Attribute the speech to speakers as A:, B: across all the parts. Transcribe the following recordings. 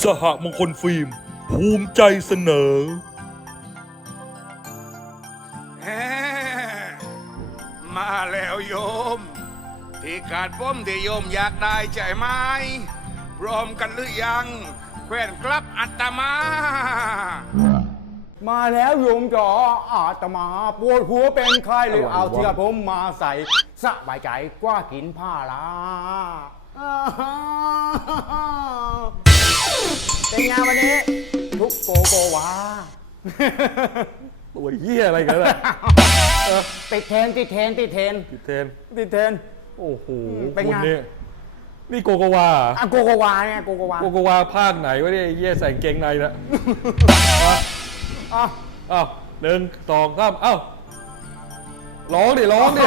A: สหมงคลฟิล์ม ภูมิใจเสนอ
B: แหมมาแล้วโยม ที่การป้มที่โยมอยากได้ใช่ไหมพร้อมกันหรือยัง แควนกลับอัตมา
C: มาแล้วโยมจ๋ออาตมาปวดหัวเป็นไข้เลย
D: อะไรวะ
C: เอาเทียผมมาใส่สบายใจกว่ากินผ้าลาอ่าฮ่า เป็นไงวันนี้ ทุกโกโกวา
D: ตัวเหี้ยอะไรกันล่ะ
C: ติดเทรนติดเทรนติดเทรน
D: ติดเทรน
C: ติดเทรน
D: โอ้โห
C: เป็นไง
D: คุณนี่นี่โกโกวา
C: อะโกโกวาเนี่ยโกโกวา
D: โกโกวาภาคไหนวะเนี่ยไอ้เหี้ยใส่กางเกงในนะ
C: อะ
D: อ้าวหนึ่งสองสามเอ้า ร้องดิร้องดิ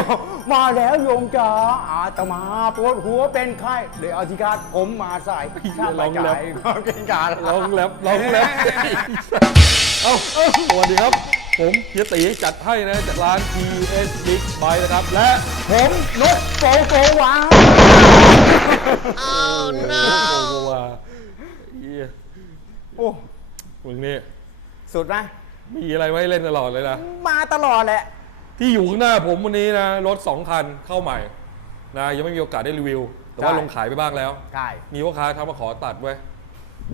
C: มาแล้วโยมจ๋าอาตมาปวดหัวเป็นไข้เลยเอาทีคาดผมมาใส่สบายใจกว่ากินกาลา
D: ร้องแรปร้องแรปเอ้าเอ้าสวัสดีครับ ผมเฮียตีจัดให้นะจากร้าน TS Big Buy นะครับ และ
C: ผมนกโกโกวา
D: โกโกวาเหี้ย
C: โอ้
D: มึงนี่
C: สุดไหม
D: มีอะไรไว้เล่นตลอดเลยนะ
C: มาตลอดแหละ
D: ที่อยู่ข้างหน้าผมวันนี้นะรถ2คันเข้าใหม่นะยังไม่มีโอกาสได้รีวิว แต่ว่า
C: ใช่
D: ลงขายไปบ้างแล้ว
C: ใช่
D: มีพ่อค้าทำมาขอตัดไว้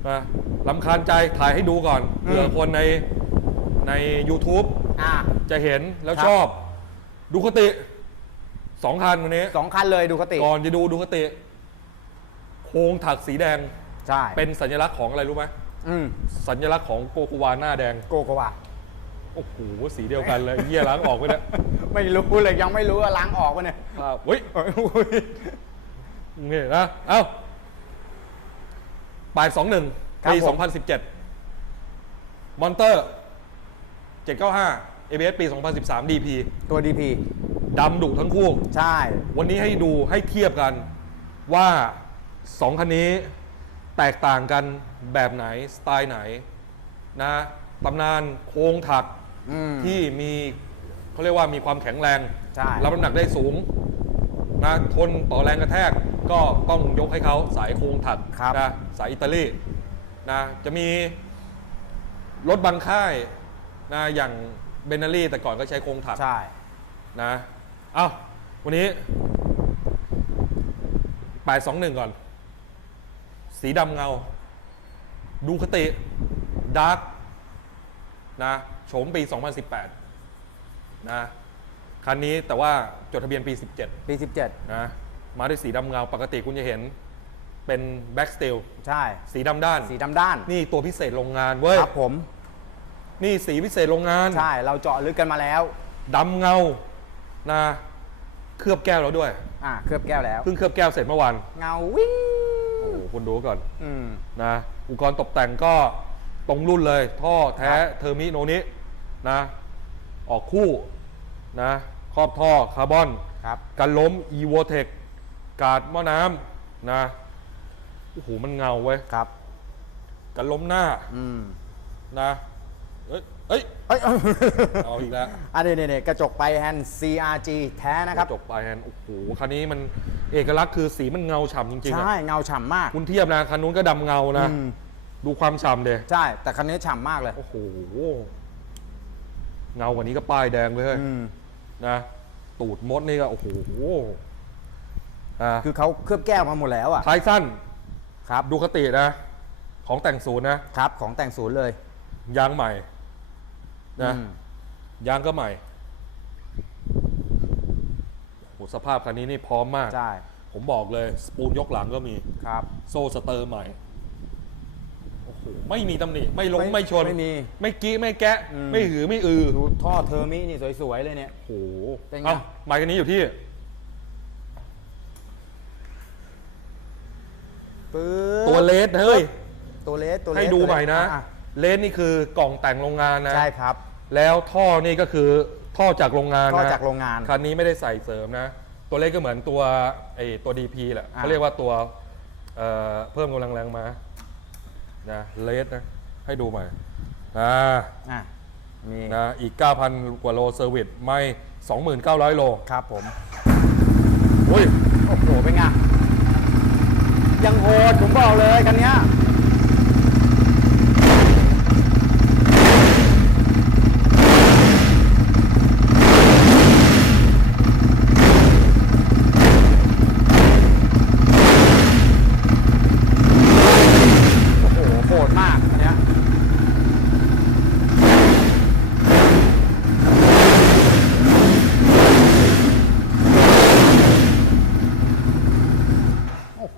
D: นะลำคาญใจถ่ายให้ดูก่อน
C: อืม
D: เผื่อคนในใน YouTube
C: อะ
D: จะเห็นแล้ว
C: ครับ
D: ชอบ ดูคติสองคันวันนี้
C: สองคันเลยดูคติ
D: ก่อนจะดูดูคติโครงถักสีแดง
C: ใช่
D: เป็นสัญลักษณ์ของอะไรรู้ไหม
C: อืม
D: สัญลักษณ์ของโกโกวาหน้าแดง
C: โกโกวา
D: โอ้โหสีเดียวกันเลยเยี่ยล้างออกไปเนี่ย
C: ไม่รู้เลยยังไม่รู้ว่าล้างออกปะเนี่ย
D: ครับเฮ้ย
C: โอ้ย
D: นี่นะ เอ้าปลายสองหนึ่ง
C: ครับ
D: ปี
C: ผม
D: สองพันสิบเจ็ดมอนเตอร์เจ็ดเก้าห้า ABS ปี2013 DP
C: ตัวดีพี
D: ดำดุทั้งคู่
C: ใช่
D: วันนี้ให้ดูให้เทียบกันว่าสองคันนี้แตกต่างกันแบบไหน สไตล์ไหนนะตำนานโค้งถัก
C: อืม
D: ที่มีเขาเรียกว่ามีความแข็งแรง
C: ใช่
D: รับน้ำหนักได้สูงนะทนต่อแรงกระแทกก็ต้องยกให้เขาสายโครงถัก
C: ครับ
D: นะสายอิตาลีนะจะมีรถบางค่ายนะอย่างเบนนารี่แต่ก่อนก็ใช้โครงถัก
C: ใช่
D: นะเอ้าวันนี้ปลายสองหนึ่งก่อน สีดำเงา ดูคติดาร์กนะ โฉมปี 2018 นะ คันนี้แต่ว่าจดทะเบียนปี17
C: ปี17
D: นะ มาด้วยสีดำเงา ปกติคุณจะเห็นเป็นแบ็กส e ต l
C: ใช่
D: สีดำด้าน
C: สีดำด้าน
D: นี่ตัวพิเศษโรงงานเว้ย
C: ครับผม
D: นี่สีพิเศษโรงงาน
C: ใช่ เราเจาะลึกกันมาแล้ว
D: ดำเงา นะ เคลือบแก้วแล้วด้วย
C: อะเคลือบแก้วแล้ว
D: เพิ่งเคลือบแก้วเสร็จเมื่อวาน
C: เงาวิ่ง
D: โอ้โหคุณดูก่อน
C: อืม
D: นะ อุปกรณ์ตกแต่งก็ตรงรุ่นเลย ท่อแท้
C: ครับ
D: เทอร์มิโนนี้ นะออกคู่นะครอบท่อคาร์บอน
C: ครับ
D: กันล้ม e v o t e c การ์ดหม้อน้ำนะโอ้โหมันเงาเว้ย
C: ครับ
D: กันล้มหน้า
C: อืม
D: นะเอ้ยเอ้ย
C: เอ้ย
D: เอาอีกแล้ว
C: อันนี้เนี่ยกระจกไปแฮนด์ CRG แท้นะครับ
D: จบไปแฮนด์โอ้โหคันนี้มันเอกลักษณ์คือสีมันเงาฉ่ำจริงๆอะ
C: ใช่เงาฉ่ำมาก
D: คุณเทียบนะคันนู้นก็ดำเงานะ
C: อืม
D: ดูความฉ่ำเด
C: ใช่ แต่คันนี้ฉ่ำมากเลย
D: โอ้โห เงากว่านี้ก็ป้ายแดงเลยเฮ้ย
C: อืม
D: นะ ตูดมดนี่ก็ โอ้โหอ่า
C: คือเขาเคลือบแก้วมาหมดแล้วอะ
D: ท้ายสั้น
C: ครับ
D: ดูคตินะ ของแต่งศูนย์นะ
C: ครับของแต่งศูนย์เลย
D: ยางใหม่นะ
C: อืม
D: ยางก็ใหม่โหสภาพคันนี้นี่พร้อมมาก
C: ใช่
D: ผมบอกเลย สปูนยกหลังก็มี
C: ครับ
D: โซ่สเตอร์ใหม่โอ้โห ไม่มีตำหนิไม่ล้ม
C: ไม่
D: ไม่ชน
C: ไม่มี
D: ไม่กี้ไม่แกะ
C: อืม
D: ไม่หือไม่อือ
C: ดูท่อเทอร์มินี่สวยๆเลยเนี่ย
D: โอ้โห
C: เป็นไง
D: เอ้าไมค์คันนี้อยู่ที่
C: ปื๊ด
D: ตัวเลสเฮ้ย
C: ตัวเลสตัวเลส
D: ให้ดู
C: ตัวเลส
D: ใหม่นะ
C: อ่
D: เลสนี่คือกล่องแต่งโรงงานนะ
C: ใช่ครับ
D: แล้วท่อนี่ก็คือท่อจากโรงงานนะ
C: ท่อจากโรงงาน
D: คันนี้ไม่ได้ใส่เสริมนะ ตัวเลขก็เหมือนตัวไอตัว DP แหละ
C: อ่า
D: เขาเรียกว่าตัวเอ่อเพิ่มกำลังแรงมา นะเลสนะ ให้ดูใหม่อ่า
C: อะมี
D: นะอีก 9,000 กว่าโลเซอร์วิสไม่ 2,900 โล
C: ครับผม
D: อุ้ย
C: โอ้โหเป็นไงยังโหดผมบอกเลยคันเนี้ย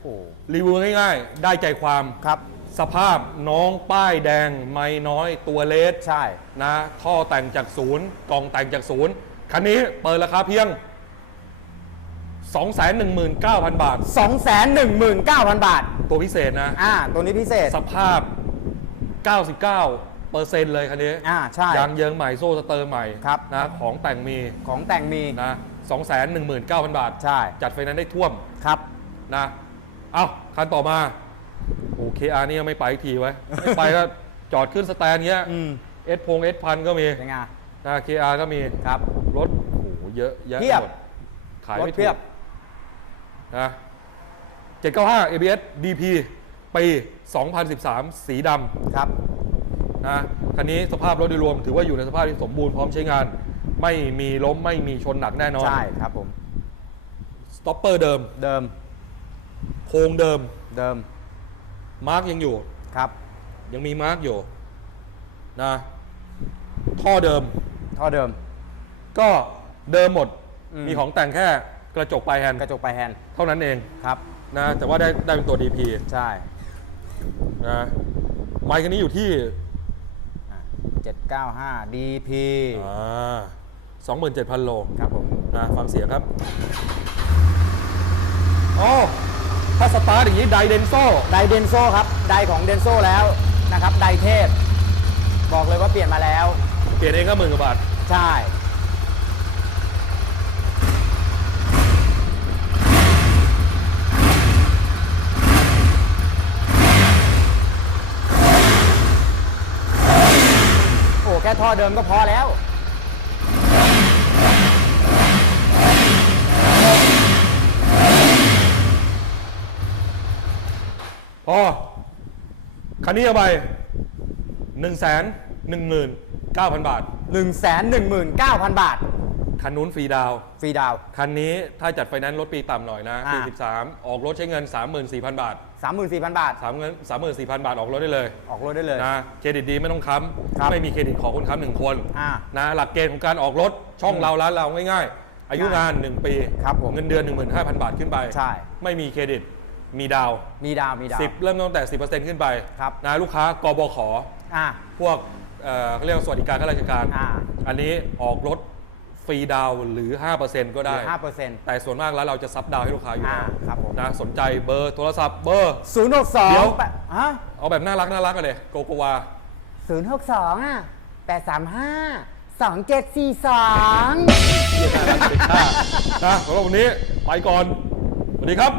C: อ้
D: รีวิวง่ายๆ ได้ใจความ
C: ครับ
D: สภาพน้องป้ายแดง ไม่น้อยตัวเลส
C: ใช่
D: นะท่อแต่งจากศูนย์กล่องแต่งจากศูนย์คันนี้เปิดราคาเพียง 219,000 บาท
C: 219,000 บาท
D: ตัวพิเศษนะ
C: อ่า ตัวนี้พิเศษ
D: สภาพ 99เปอร์เซ็นต์เลยคันนี้
C: อ่า ใช่
D: ยางเยิงใหม่โซ่สเตอร์ใหม่
C: ครับ
D: นะของแต่งมี
C: ของแต่งมี
D: นะ219,000 บาท
C: ใช่
D: จัดไฟแนนซ์ได้ท่วม
C: ครับ
D: นะ เอาคันต่อมาโอเคอาร์นี่ยังไม่ไปอีกทีไว้ ไม่ไปก็จอดขึ้นสแตนเงี้ย
C: อืม
D: เอสพงเอสพันก็มี
C: ยังไง
D: นะเคอาร์ก็มี
C: ครับ
D: รถโอ้โหเยอะแยะ
C: เพียบ
D: หมดขาย
C: รถ
D: ไม่
C: เพี
D: ถู
C: ย
D: ก
C: บ
D: นะ795 ABS DP ปี 2013 สีด
C: ครับำ
D: นะคันนี้สภาพรถโดยรวม ถือว่าอยู่ในสภาพที่สมบูรณ์พร้อมใช้งาน ไม่มีล้มไม่มีชนหนักแน่นอน
C: ใช่ครับผม
D: สต็อปเปอร์เดิม
C: เดิม
D: โครงเดิม
C: เดิม
D: มาร์กยังอยู่
C: ครับ
D: ยังมีมาร์กอยู่นะท่อเดิม
C: ท่อเดิม
D: ก็เดิมหมด
C: อืม
D: มีของแต่งแค่กระจกปลายแฮนด์
C: กระจกปลายแฮนด์
D: เท่านั้นเอง
C: ครับนะ
D: นะแต่ว่าได้ได้เป็นตัว DP
C: ใช่
D: นะไมค์คันนี้อยู่ที่
C: 795 DP
D: อ่า27,000โล
C: ครับผม
D: นะฟังเสียงครับอ๋อ ถ้าสตาร์ทอย่างนี้ไดเดนโซ
C: ไดเดนโซครับไดของเดนโซแล้วนะครับไดเทพ บอกเลยว่าเปลี่ยนมาแล้ว
D: เปลี่ยนเองก็หมื่นกว่าบาท
C: ใช่โอ้แค่ท่อเดิมก็พอแล้ว
D: พอคันนี้เอาไป1 1 9 0 0 0บาท
C: 119,000 บาท
D: คันนู้นฟรีดาวน์
C: ฟรีดาวน์
D: คันนี้ถ้าจัดไฟแนนซ์ลดปีต่ำหน่อยนะปี
C: อ่า
D: 13 ออกรถใช้เงิน 34,000 บาท
C: 34,000 บาท
D: 3เงิน34,000 บาทออกรถได้เลย
C: ออกรถได้เลย
D: นะเครดิตดีไม่ต้องค้
C: ครับำ
D: ไม่มีเครดิตขอคนค้ำหนึ่งคน
C: อ่า
D: นะหลักเกณฑ์ของการออกรถช่องเราร้านเราง่ายๆ อายุงาน 1 ปี
C: ครับผม
D: เงินเดือน 15,000 บาทขึ้นไป
C: ใช่
D: ไม่มีเครดิต มีดาวน์
C: มีดาวมีดาว
D: 10เริ่มตั้งแต่10%ขึ้นไป
C: ครับ
D: นะลูกค้ากบข
C: อ่า
D: พวกเอ่อเขาเรียกว่าสวัสดิการข้าราชการ
C: อ่า
D: อันนี้ออกรถฟรีดาวน์หรือ 5%ก็
C: ห
D: ได้
C: รือ5%
D: แต่ส่วนมากแล้วเราจะซับดาวน์ให้ลูกค้าอยู่
C: อ่า
D: แล้ว
C: ครับผม
D: นะสนใจเบอร์โทรศัพท์เบอร์
C: 062
D: เดี๋ยว
C: แปดฮะ
D: เอาแบบน่ารักน่ารักกันเลยโกโกวา
C: 062อะ835 2742
D: นะสำหรับวันนี้ไปก่อน สวัสดีครับ